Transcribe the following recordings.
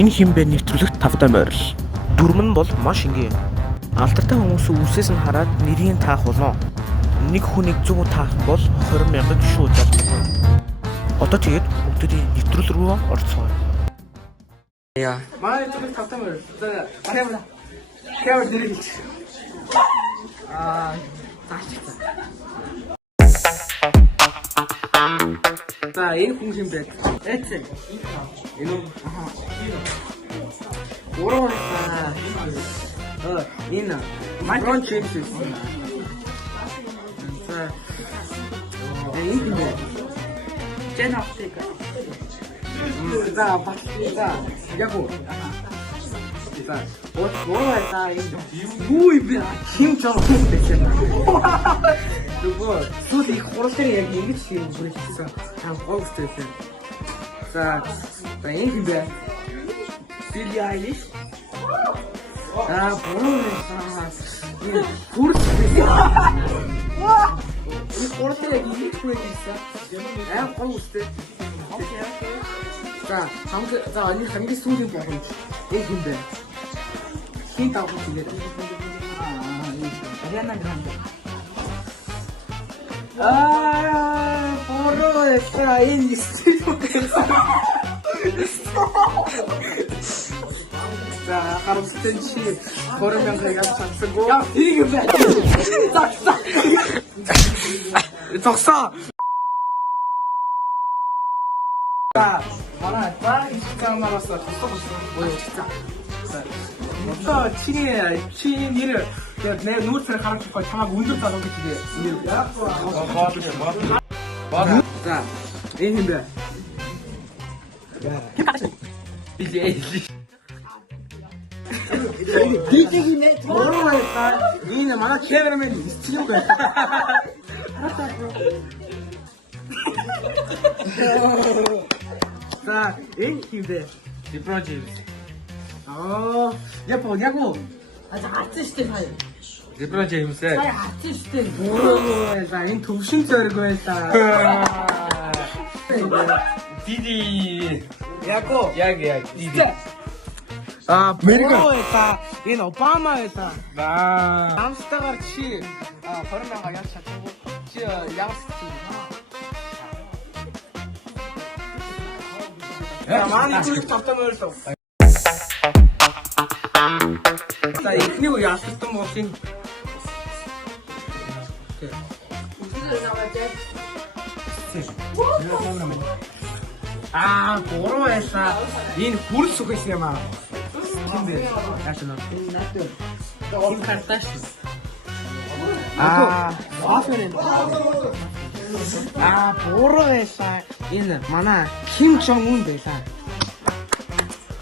Энэ хэмбэ нэвтрүүлэгт тавтай морил. Дүрм нь бол маш энгийн. Алдартай хүмүүс үсээс нь хараад нэрийг таах болно. Нэг хүнийг 100 таах бол 20,000 шүү залбирна. Одоо тэгээд бүгдийн нэвтрүүл рүү орцгоё. Яа. Манай нэвтрүүлэг тавтай морил. За камер дэрэж. За энэ хүн юм бэ? Эцэг. Энэ Уруу энэ Майкл Джеймс. За энэ бэ? Жен Африка. За батлаа. Яг уу. За вот это юу юм бэ? Хим жоо гэсэн. Нөгөө сүүл их хурлаар яг ингэж юм бүрэлдэхсэн. Августтэй. За энэ юм бэ? Billie Eilish. Буруу энэ хүрч байсан. Энэ хурлаар яг ингэж бүрэлдэхсэн. Гол үстэй. За хамгийн сүүлийн боломж энэ юм бэ? Хин таах үгээр. Ariana Grande. Буруу энэ стил. За харамсалтай чи 20,000 авчихсан. Яа тэрийг юм бэ? Зогсоо. За манай инстаграмаас тусгаж одоо чи нэр яг нүүцээр харах гоо чамаг өндөр залуу гэж тэгээ. За энэ юм бэ? Битгийне тураа энэ манай камерамен стил байх. За энэ юм бэ? LeBron James. Яг уу. Хатсан штэ хай. LeBron James ээ. Хай хатсан штэ. За энэ төвшин зориг байлаа. Диди. Яг уу. Яг диди. Буруу байлаа. Энэ Обама байлаа. Аа. Амстагаар чи 20,000 яаж чадахгүй. Чи явах. Манай зүйл тавтай морил. За ихнийг яалтсан болын. Буруу байлаа. Энэ хүрс үхээс юм аа. Ким бэ? Яашна. Ким Кардашьян. Афэрэн. Буруу байлаа. Энэ манай Ким Жон Ун байлаа.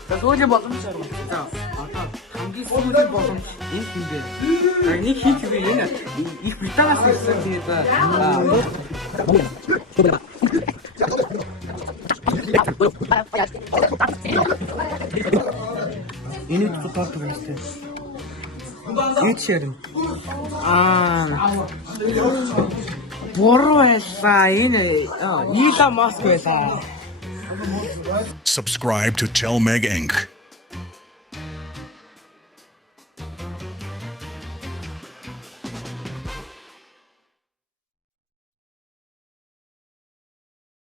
За сүүлийн боломж аа. За одоо хамгийн сүүлийн боломж энэ юм бэ? Нэг хийх вэ энэ их Британаас ирсэн тэгээд энэ тутаад байгаа юм. Юу чирэн? Буруу байлаа. Энэ Elon Musk байлаа. Subscribe to Telmeg Inc.